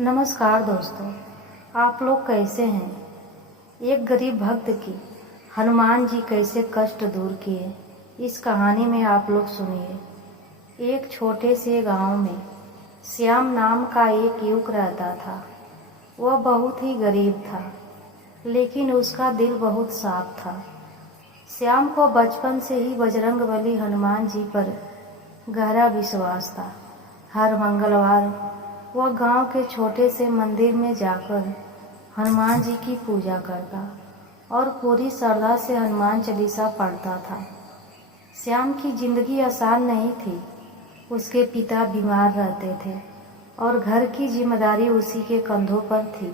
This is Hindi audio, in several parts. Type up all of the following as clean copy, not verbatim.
नमस्कार दोस्तों, आप लोग कैसे हैं। एक गरीब भक्त की हनुमान जी कैसे कष्ट दूर किए, इस कहानी में आप लोग सुनिए। एक छोटे से गांव में श्याम नाम का एक युवक रहता था। वह बहुत ही गरीब था, लेकिन उसका दिल बहुत साफ था। श्याम को बचपन से ही बजरंगबली हनुमान जी पर गहरा विश्वास था। हर मंगलवार वह गांव के छोटे से मंदिर में जाकर हनुमान जी की पूजा करता और पूरी श्रद्धा से हनुमान चालीसा पढ़ता था। श्याम की जिंदगी आसान नहीं थी। उसके पिता बीमार रहते थे और घर की जिम्मेदारी उसी के कंधों पर थी।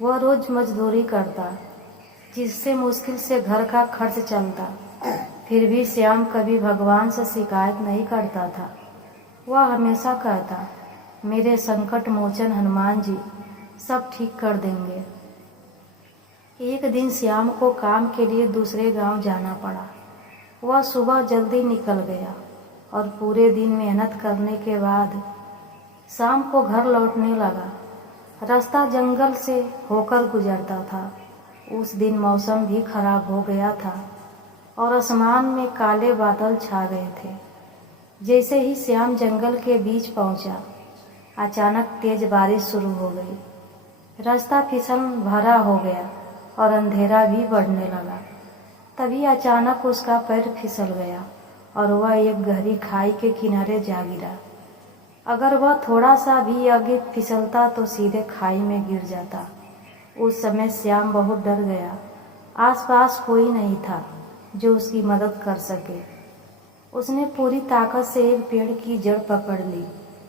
वह रोज मजदूरी करता, जिससे मुश्किल से घर का खर्च चलता। फिर भी श्याम कभी भगवान से शिकायत नहीं करता था। वह हमेशा कहता, मेरे संकट मोचन हनुमान जी सब ठीक कर देंगे। एक दिन श्याम को काम के लिए दूसरे गांव जाना पड़ा। वह सुबह जल्दी निकल गया और पूरे दिन मेहनत करने के बाद शाम को घर लौटने लगा। रास्ता जंगल से होकर गुजरता था। उस दिन मौसम भी खराब हो गया था और आसमान में काले बादल छा गए थे। जैसे ही श्याम जंगल के बीच पहुंचा, अचानक तेज बारिश शुरू हो गई। रास्ता फिसल भरा हो गया और अंधेरा भी बढ़ने लगा। तभी अचानक उसका पैर फिसल गया और वह एक गहरी खाई के किनारे जा गिरा। अगर वह थोड़ा सा भी आगे फिसलता तो सीधे खाई में गिर जाता। उस समय श्याम बहुत डर गया। आसपास कोई नहीं था जो उसकी मदद कर सके। उसने पूरी ताकत से एक पेड़ की जड़ पकड़ ली,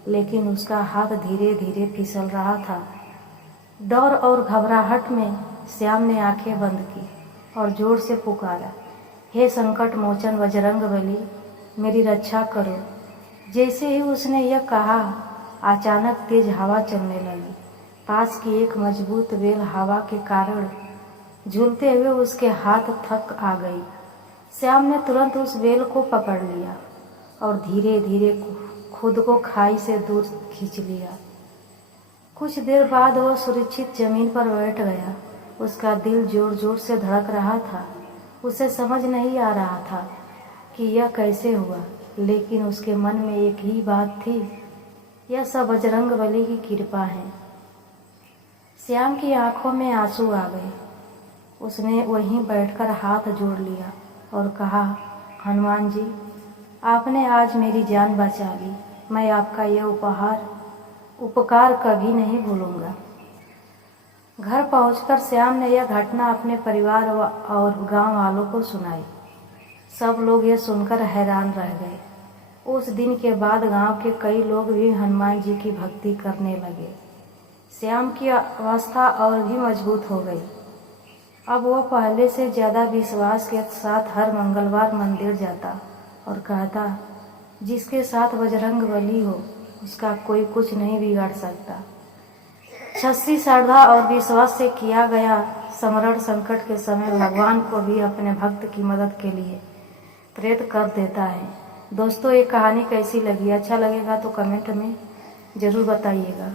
लेकिन उसका हाथ धीरे धीरे फिसल रहा था। डर और घबराहट में श्याम ने आंखें बंद की और जोर से पुकारा, हे संकट मोचन बजरंगबली, मेरी रक्षा करो। जैसे ही उसने यह कहा, अचानक तेज हवा चलने लगी। पास की एक मजबूत बेल हवा के कारण झूलते हुए उसके हाथ थक आ गई। श्याम ने तुरंत उस बेल को पकड़ लिया और धीरे धीरे खुद को खाई से दूर खींच लिया। कुछ देर बाद वह सुरक्षित जमीन पर बैठ गया। उसका दिल जोर जोर से धड़क रहा था। उसे समझ नहीं आ रहा था कि यह कैसे हुआ, लेकिन उसके मन में एक ही बात थी, यह सब बजरंगबली की कृपा है। श्याम की आंखों में आंसू आ गए। उसने वहीं बैठकर हाथ जोड़ लिया और कहा, हनुमान जी, आपने आज मेरी जान बचा ली। मैं आपका यह उपकार कभी नहीं भूलूंगा। घर पहुंचकर श्याम ने यह घटना अपने परिवार और गांव वालों को सुनाई। सब लोग यह सुनकर हैरान रह गए। उस दिन के बाद गांव के कई लोग भी हनुमान जी की भक्ति करने लगे। श्याम की अवस्था और भी मजबूत हो गई। अब वह पहले से ज़्यादा विश्वास के साथ हर मंगलवार मंदिर जाता और कहता, जिसके साथ बजरंगबली हो उसका कोई कुछ नहीं बिगाड़ सकता। सच्ची श्रद्धा और विश्वास से किया गया स्मरण संकट के समय भगवान को भी अपने भक्त की मदद के लिए प्रेरित कर देता है। दोस्तों, ये कहानी कैसी लगी? अच्छा लगेगा तो कमेंट में ज़रूर बताइएगा।